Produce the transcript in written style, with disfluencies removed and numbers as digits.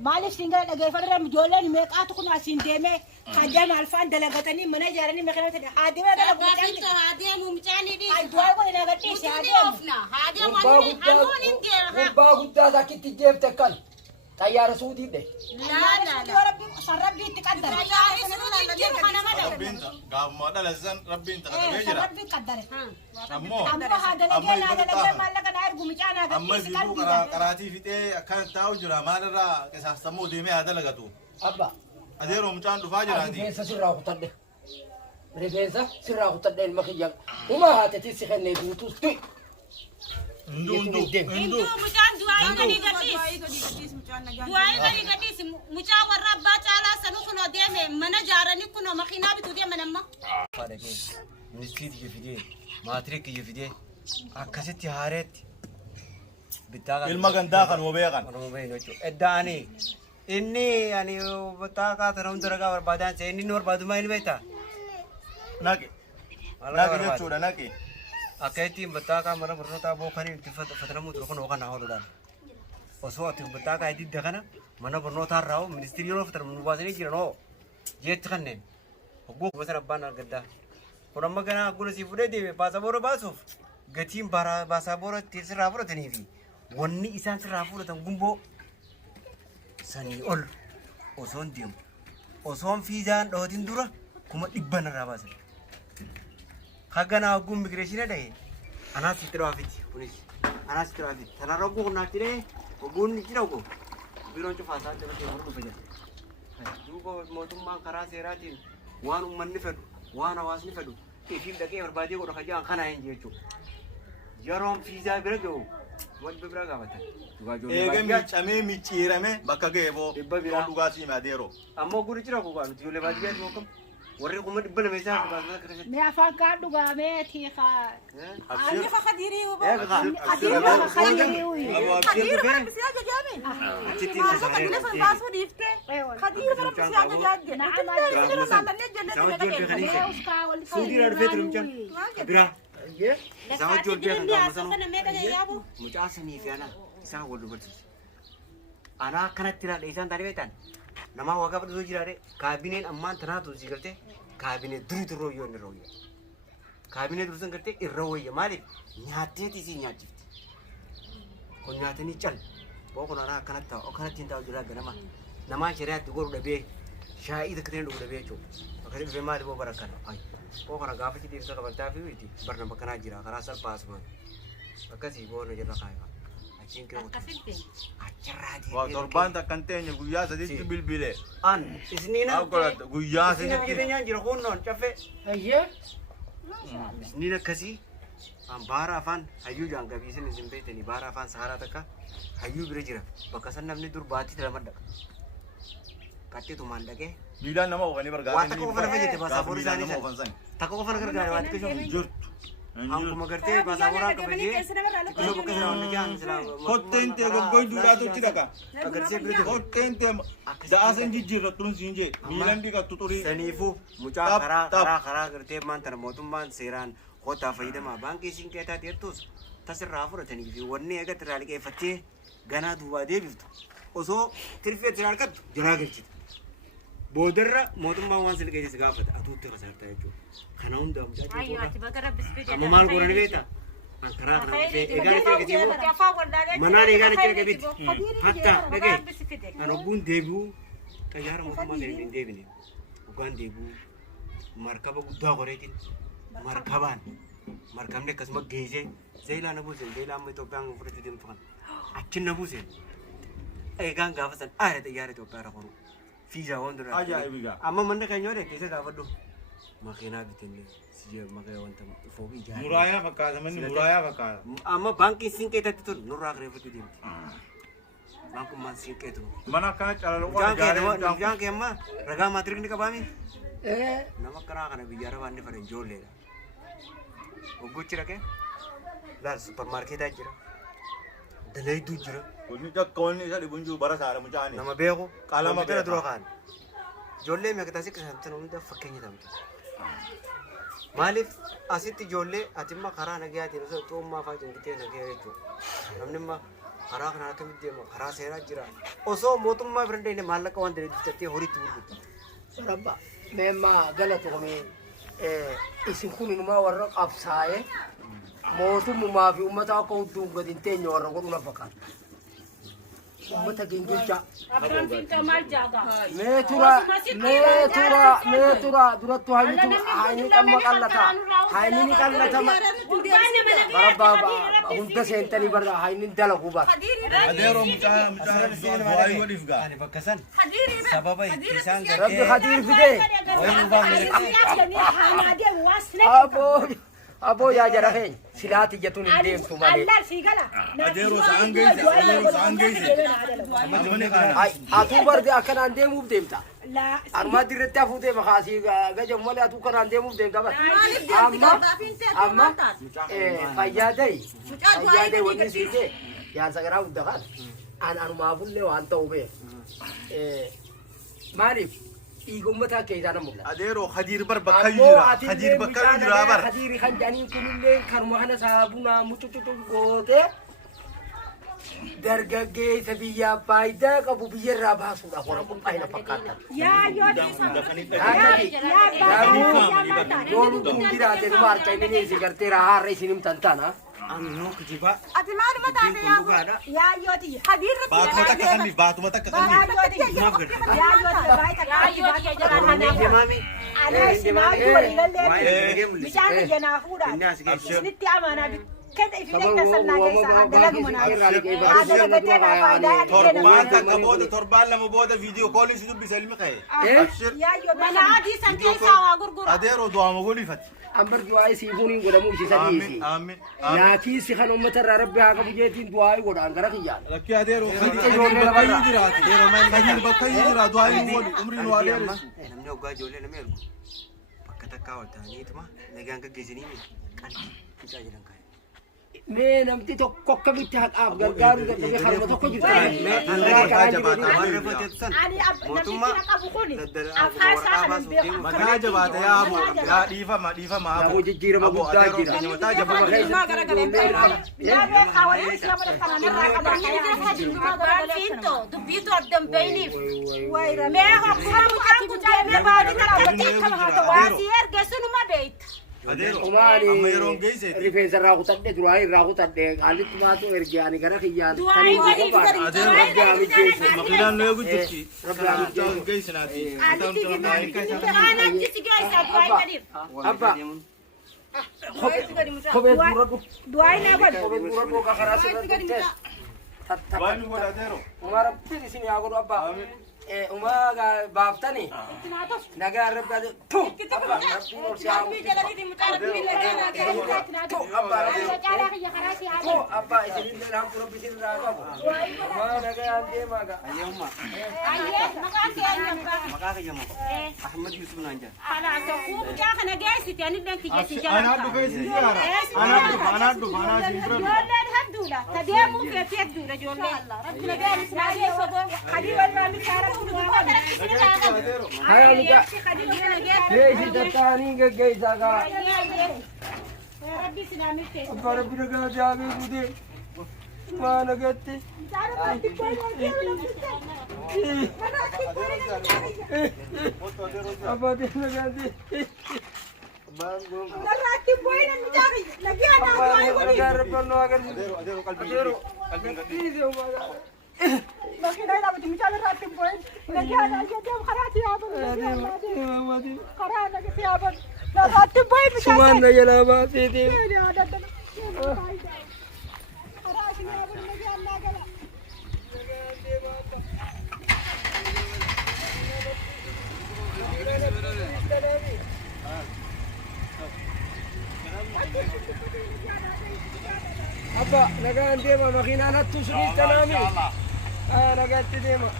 مالك سينجال أجي فرنا مجولين ميقات كنا سيندمة خجام ألفان دلقتني منا جارني مكانتني هادي ما دلقوا مجاني هادي ممتعني دي هاي وين أقديش هادي هادي هنون إنجيل وباقول ده كنت جيب تكل طيارة سعودي ده لا ربي ربي تقدر ربي انت قام ما ده لزن ربي انت قدر يجرا ربي تقدر امو هذا لقى ما لقى نعرف مجانا اما يجيبوا كراتي في تي كان تاوجرا ما درا كساس تمو دي مي هذا لقتو أبا اديرو مجان دفاجر عندي رجيسة سرعة قطرة رجيسة سرعة قطرة المخيّم وما هاتتي سخنة بوتوس تي اندو مجان دعائي غني قديس دعائي غني قديس مجان وربا تعالى سنخنو ديمه من جارني كنو مخينا بتو ديمه نما فادكين نستيد يفيدي ماتريك يفيدي أكستي هارت بتاعك المكان داخل وبيغن أنا مبين وجهه إداني إني يعني بتاعك ترى درجة بربادان سه إني نور بادو ما إني بيتا ناكي ناكي جتشودا ناكي أكيتي بتاعك مرة برنو تابو خاني فترة مو تروحون وكان نهار دار وسوات بتاعك هيدي دخنا منا برنو تار راو منستريو فترة من بازني جيرانو جيت خنن حقوق بس ربنا قدّا ورما كنا أقول سيفورة دي باسابورة باسوف قتيم باسابورة تيس رافورة تنيفي وني إنسان رافورة تنقومبو سني أول أصون ديم أصون في جان لودين دورا كم إبنا راباس خاغنا أقوم مigration ده أنا سيترافيت بوليس أنا سيترافيت ثنا رغو ناتيره أقول نيجيراغو بيرون شو فاسان تبى تيمور نفجر دوغو موتوم مان كراس يراتين وان من نفد وانا واسني فدو كيفين دقيقة بربادي ولا خجان خنا ينجيتو يروم فيزا برجو وات ببرجا بتاع ايه ميچامي ميچيرامي بكاغيبو دوغاسي ماديرو أما قولي ترى كوكان تقول بادي بيت موكم وري كم تبنا ميزان مي أفان كادو غامي تيخا أنا خديري خديري خديري خديري فرق بسياجة جامين ما شو خديري في الباسو ديفته خديري فرق بسياجة جامين نعم سودي رفيت رمجان برا زاوج جول بيا كم مجاسني في أنا ساول برسوس أنا كانت ترى ليسان تاري بيتان nama waga pada tuh jirare kabinet amman tanah tuh jigerte kabinet duri tuh royo nih royo kabinet urusan kerte irroyo malik nyate tisi nyati kon nyate ni cal pokok nara kanat tau kanat cinta ujula gana nama syariat tuh guru dabe syai itu keren guru dabe cu akhirnya dabe malik bawa barakan ay pokok nara gafet di desa kabar tapi itu pernah makan aja lah karena asal pas man makasih bawa najar lah kaya وتربان تكنتين غويا سديت بالبيله an isnina اقول غويا isnina kirenya jiro konon cafe أيه isnina kasi an bara fan hayu jang gabi sin simpe teni bara fan sahara taka hayu bire jira bakasan namni dur bati tera madda katti tu mandake ميلان نما وغني برغا wata ko fana fajete pasapor sani tako ko fana gargare wat ko جرت am ko magarte pasapor ka faje ko ko kasra on jang sala hottente go goy duga to tidaka agar se bire hottente da asan jijjir turun sinje milan diga tuturi sanifu mucha khara garte man tar motum man seran kota faida ma banki sin keta tertus tasirra fura tani fi wanne aga tirali ke fatte gana duwa de biftu oso tirfe tiral kat jara gerchit بودرة موتم ما وانسل كيس سقافة أتوت خسرت أيجو خناون دام جات أيوة تبغى كرب بسكوت أما مال قرني بيتا أنكرا خنا في إيجار تيجي تيجو منار إيجار تيجي بيت حتى لقي أنا بون ديبو تجار موتم ما دين ديبني وكان ديبو مركبة قدّا قريتين مركبان ده كسمة جيزة زي لا نبوسين زي لا ما يتوقعن فرت دين فان أكين نبوسين إيجان قافسن تجار توقع رفضو فيزا وندر أجايبيga أما من ده كنيورة كيسة كافدو ماكينا بيتني سيجا ماكيا وانتم فوقي جاي مرايا فكذا من مرايا فكذا أما بانكي سينكي تاتو نورا كريفة تدين بانكو مان سينكي تو mana kana cara lo jangan ke amma raga matrik ni kabami إيه nama kara kana bicara wani fare jole ugu chira ke la supermarket aja dalai du jira kuni jak koni sa dibunju bara sara mujani nama bego Kala ma kita bego. dulu kan jole me kita sih kesantan unda fakenya tam malif asiti jole atimma kara na gaya tino so to ma fa jeng kita na gaya itu namne ma karaa kana akkamitti deema karaa seeraa jira osoo mootummaa bira deemne maallaqa waan deebiftattee horiitti gurgurta rabba meemma galatu kame isin kun inumaa warra qabsaa'e mootummaa fi uummata akka hunduu gadi hin teenye warra godhu na fakkaata ummata gengilcha Abdaan finta maal jaaga? meetura durattu hayni qamma qallata hayni qallata barabba hunda seentanii barra hayni dalagu bar adeero mucaan du'aayii waliif gaa ani bakka san sababa isaan rabbi khadir fide abo ya jara khen silati jatun indemtu male Allah sigala. adeero saan geesse amane kana ay atu barde akana indemuf demta La. arma dirretta afute makhasi gajam male atu kana indemuf demta ba amma fayyadai wani sike ya sagara udakan an ma bulle wa anta ube malif igumata keedana mugla adeero khadir bar bakkayu jira khadir bakkayu jira bar khadir khanjani kunille karmo hana sabuna mucucu gote dargagge tabiya faida qabu biyarra basu da qora kun ayna fakata Ya yo yoonu kungira de marcha ini sigarte ra harre sinim tantana annu kijiba Ati maaluma taate yaa? ya yo di. Hadirra baatuma takka kanni baatuma takka kanni Ya yo di. Ya yo di. Baita ka. mami Ana sima ko ilalle. Mishan jana huda. Isnitti amana bi. Kada ifide ka sanna kaisa dalag mana. Dalag te ba faida. torbaan takka booda torbaan lama booda video calling si dubbi salmi qae abshir Ya yo mana adii san keessa waa gurgura. adeero du'aama golifat ambar du'ai si bunin godamu si sadisi amin laakiin si kan ummata rabbi haa qabu jeetiin du'ai godhan gara kiyyaan lakki adeero khadir bakkayu jira khadir bakkayu jira du'aayii wali umriin waa dheeres namni hoggaa ijoollee nama ergu bakka takkaa walta'aniituma nagaan gaggeessanii qalbii isaa jedhan kaa'e. mee namti tokko akkamitti haqaaf gargaaru dadhabee harma tokko jirtu mataa jabaata yaa dhiifama yaaboo jijjiirama guddaa jira Finto dubbiitu addan beeyniif. Mee hoksuma mucaan kun deemee baadii dhaabbatii kan haa ta'u. Waasii erge sunuma beeyta. adeero umaani amma yeroon geesse rifeensa irraa kutadhe duraa irraa kutadhe haallitti maatu erge ani gara kiyyaan Du'aayi waliif gadi makiinaan nu eegu jirti mucaan geessinaati Kaan achisi geessa du'aayi gadiif. abba kophee duradhu Du'aayi na godhu. kophee duradhu ka karaa sirratti tees waan godha adeero uma rabbiin isin yaa godhu abba uma baaftani nagaa rabbi tu abba rabbiin ol siyaa abba isinillee hamtu rabbi isin irraa qabu uma nagaan deemaaga maqaa kiyyamoo ahmad yusuf naan jedha anaa dhufee si ziyaara anaa dhufa anaa siin bira dhufa Ijoolleen hedduudha. Tadeemuu feetii hedduudha ijoolleen. Rabbina beelis naagee soboo. Kadii walbaa misaara kunuunfama. haya nika leesi tattaanii geggeeysaa kaa Rabbi sinaa milteessu. abba rabbi nagaa jaabee gudee maa nagatti abba tee nagaatti Narraatti boyna mijaari. Nagaa na du'aayi wali. nagaa rabbi ol nu agarsiisu adeero qalbii adeero dhiise umaa Makina ila bati mijaari narraatti boyna. Nagaa na jedham kharaati yaaban. Kharaa nagati yaaban. Narraatti boyna mijaari. sumaan na jalaa baaseeti abba nagaan deema makiinaan hattuu suniis tanaami nagaatti deema